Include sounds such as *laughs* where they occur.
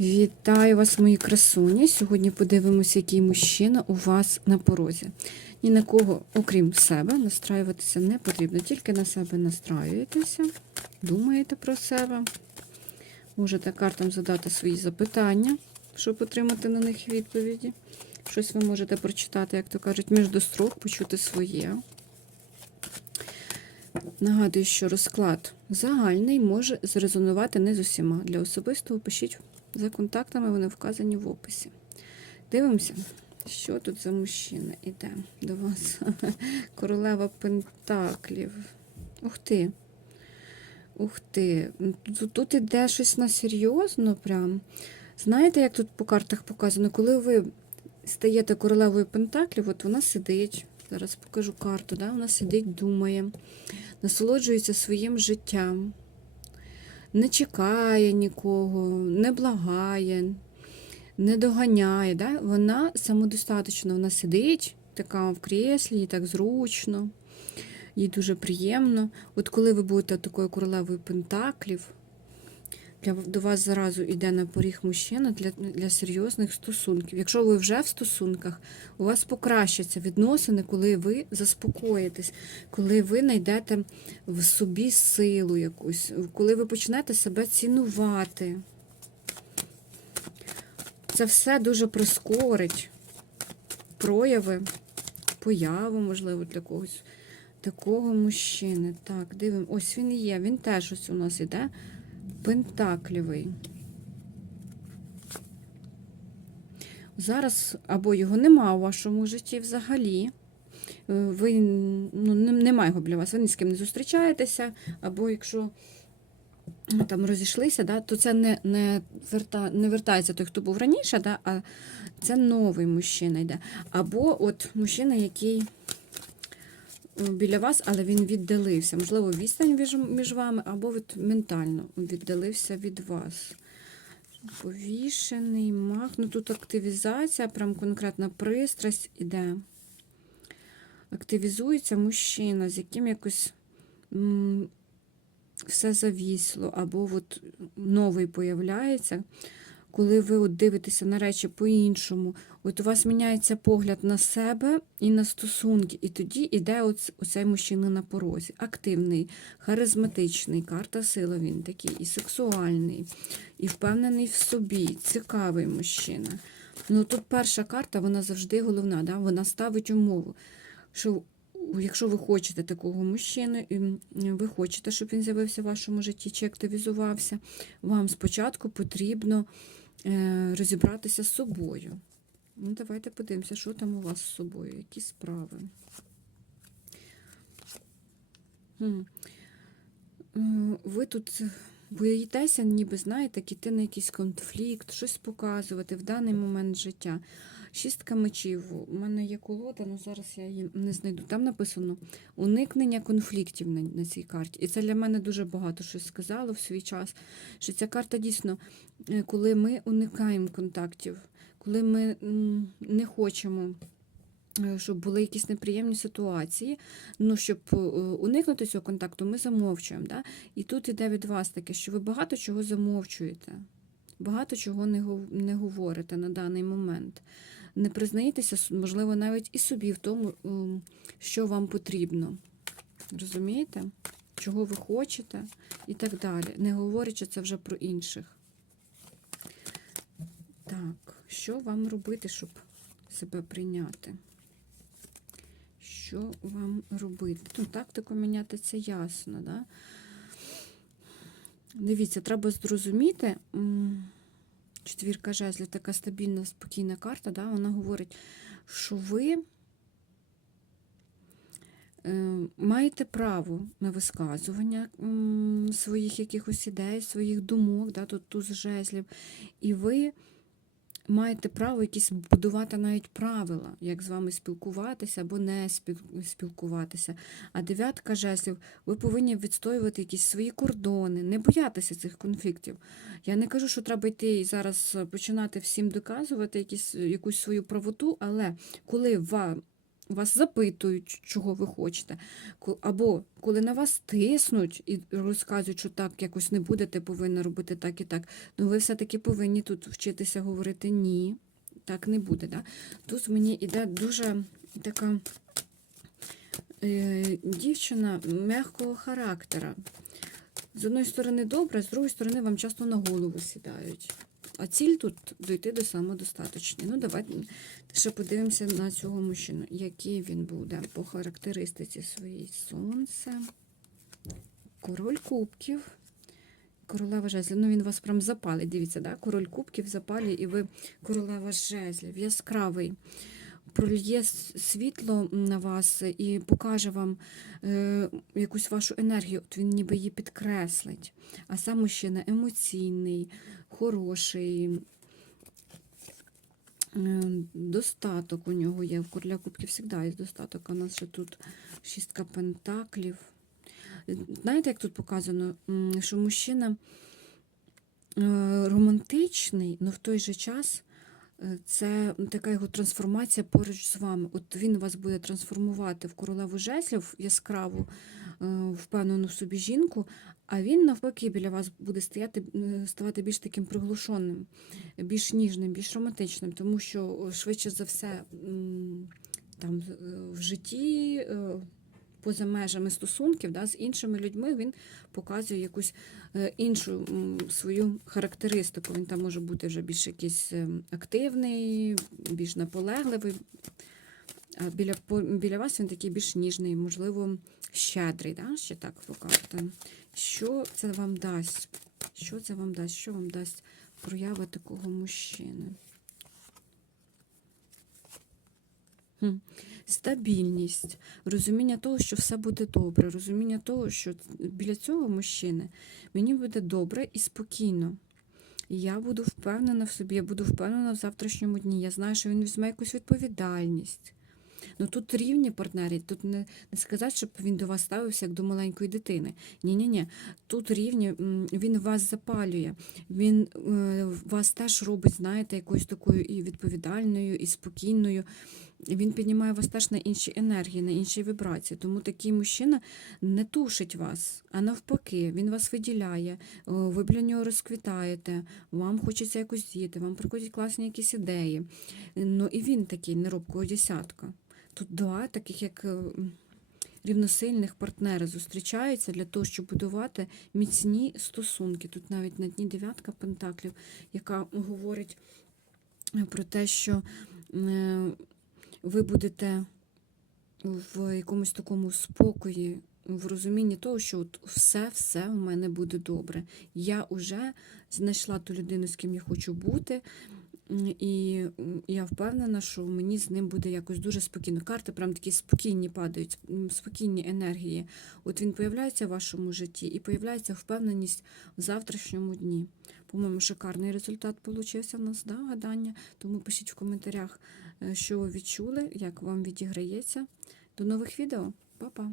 Вітаю вас, мої красуні. Сьогодні подивимося, який мужчина у вас на порозі. Ні на кого, окрім себе, настраюватися не потрібно. Тільки на себе настраюєтеся, думаєте про себе. Можете картам задати свої запитання, щоб отримати на них відповіді. Щось ви можете прочитати, як то кажуть, між строк, почути своє. Нагадую, що розклад загальний може зрезонувати не з усіма. Для особистого пишіть за контактами, вони вказані в описі. Дивимося, що тут за мужчина іде до вас. *laughs* Королева Пентаклів. Ух ти. Ух ти. Тут, іде щось на серйозно прям. Знаєте, як тут по картах показано, коли ви стаєте королевою Пентаклів, от вона сидить. Зараз покажу карту, да? вона сидить, думає, насолоджується своїм життям, не чекає нікого, не благає, не доганяє. Да? Вона самодостаточно, вона сидить така в кріслі, їй так зручно, їй дуже приємно. От коли ви будете такою королевою Пентаклів, для, до вас зразу йде на поріг мужчина для, для серйозних стосунків. Якщо ви вже в стосунках, у вас покращаться відносини, коли ви заспокоїтесь, коли ви знайдете в собі силу якусь, коли ви почнете себе цінувати. Це все дуже прискорить прояви, появу, можливо, для когось. Такого мужчини. Так, дивимо. Ось він є. Він теж ось у нас іде. Пентаклівий. Зараз або його нема у вашому житті взагалі. е, Ви ну, немає його для вас, ви ні з ким не зустрічаєтеся, або якщо ну, там розійшлися, да, то це не, не, верта, не вертається той, хто був раніше, да, а це новий мужчина йде. Або от мужчина, який біля вас, але він віддалився. Можливо, відстань між, вами, або від, ментально віддалився від вас. Повішений мах. Ну тут активізація, прям конкретна пристрасть іде. Активізується мужчина, з яким якось м, все завісло, або от новий появляється. Коли ви от дивитеся на речі по-іншому, от у вас міняється погляд на себе і на стосунки, і тоді йде оц- оцей мужчина на порозі. Активний, харизматичний, карта сила він такий, і сексуальний, і впевнений в собі, цікавий мужчина. Ну тут перша карта, вона завжди головна, да? вона ставить умову, що якщо ви хочете такого мужчину, і ви хочете, щоб він з'явився в вашому житті чи активізувався, вам спочатку потрібно е, розібратися з собою. Ну, давайте подивимося, що там у вас з собою, які справи. Е, Ви тут боїтеся, ніби знаєте, йти на якийсь конфлікт, щось показувати в даний момент життя. Шістка мечів. У мене є колода, але зараз я її не знайду. Там написано уникнення конфліктів на, на цій карті. І це для мене дуже багато щось сказало в свій час. Що ця карта дійсно, е, коли ми уникаємо контактів, коли ми не хочемо. е, Щоб були якісь неприємні ситуації, ну щоб е, уникнути цього контакту, ми замовчуємо. Да? І тут іде від вас таке, що ви багато чого замовчуєте, багато чого не, говорите на даний момент. Не признаєтеся, можливо, навіть і собі в тому, ем, що вам потрібно. Розумієте? Чого ви хочете і так далі. Не говорячи це вже про інших. Так, що вам робити, щоб себе прийняти? Що вам робити? Ну, тактику міняти це ясно, да? Дивіться, треба зрозуміти. Четвірка жезлів, така стабільна, спокійна карта, да? вона говорить, що ви е, маєте право на висказування своїх якихось ідей, своїх думок, да? тут туз жезлів, і ви маєте право якісь будувати навіть правила, як з вами спілкуватися або не спіл- спілкуватися. А дев'ятка жезлів, ви повинні відстоювати якісь свої кордони, не боятися цих конфліктів. Я не кажу, що треба йти і зараз починати всім доказувати якісь, якусь свою правоту, але коли ва- вас запитують, чого ви хочете. Або коли на вас тиснуть і розказують, що так якось не будете, повинна робити так і так. Ну ви все-таки повинні тут вчитися говорити ні, так не буде. Да? Тут мені йде дуже така е, дівчина м'якого характера. З одної сторони добре, з другої сторони вам часто на голову сідають. А ціль тут дойти до самодостаточні. Ну, давайте ще подивимося на цього мужчину. Який він буде по характеристиці своїй сонце. Король кубків. Королева жезлів. Ну, він вас прям запалить. Дивіться, да? король кубків запалює, і ви королева жезлів, яскравий. Прольє світло на вас і покаже вам е, якусь вашу енергію. От він ніби її підкреслить. А сам мужчина емоційний, хороший. Е, Достаток у нього є. В короля кубків завжди є достаток. У нас ще тут шістка пентаклів. Е, Знаєте, як тут показано, що мужчина е, романтичний, але в той же час це така його трансформація поруч з вами. От він вас буде трансформувати в королеву жезлів, яскраву, е, впевнену в собі жінку, а він навпаки біля вас буде стояти, е, ставати більш таким приглушеним, більш ніжним, більш романтичним, тому що е, швидше за все там е, в житті. Поза межами стосунків да, з іншими людьми він показує якусь е, іншу свою характеристику. Він там може бути вже більш якийсь е, активний, більш наполегливий. А біля, біля вас він такий більш ніжний, можливо, щедрий, да? ще так покажете. Що це вам дасть? Що це вам дасть? Що вам дасть проява такого мужчини? Хм. Стабільність, розуміння того, що все буде добре, розуміння того, що біля цього мужчини мені буде добре і спокійно. Я буду впевнена в собі, я буду впевнена в завтрашньому дні. Я знаю, що він візьме якусь відповідальність. Ну тут рівні партнери, тут не, не сказати, щоб він до вас ставився як до маленької дитини. Ні-ні ні. Тут рівні, він вас запалює, він е, вас теж робить, знаєте, якоюсь такою і відповідальною, і спокійною. Він піднімає вас теж на інші енергії, на інші вібрації. Тому такий мужчина не тушить вас, а навпаки, він вас виділяє, ви біля нього розквітаєте, вам хочеться якось діяти, вам приходять класні якісь ідеї. Ну і він такий неробкого десятка. Тут два таких, як е, рівносильних партнери зустрічаються для того, щоб будувати міцні стосунки. Тут навіть на дні дев'ятка пентаклів, яка говорить е, про те, що е, ви будете в якомусь такому спокої, в розумінні того, що от все, все у мене буде добре. Я вже знайшла ту людину, з ким я хочу бути. І я впевнена, що мені з ним буде якось дуже спокійно. Карти прям такі спокійні падають, спокійні енергії. От він появляється в вашому житті і появляється впевненість в завтрашньому дні. По-моєму, шикарний результат получився в нас, да, гадання. Тому пишіть в коментарях, е, що ви відчули, як вам відіграється. До нових відео. Па-па!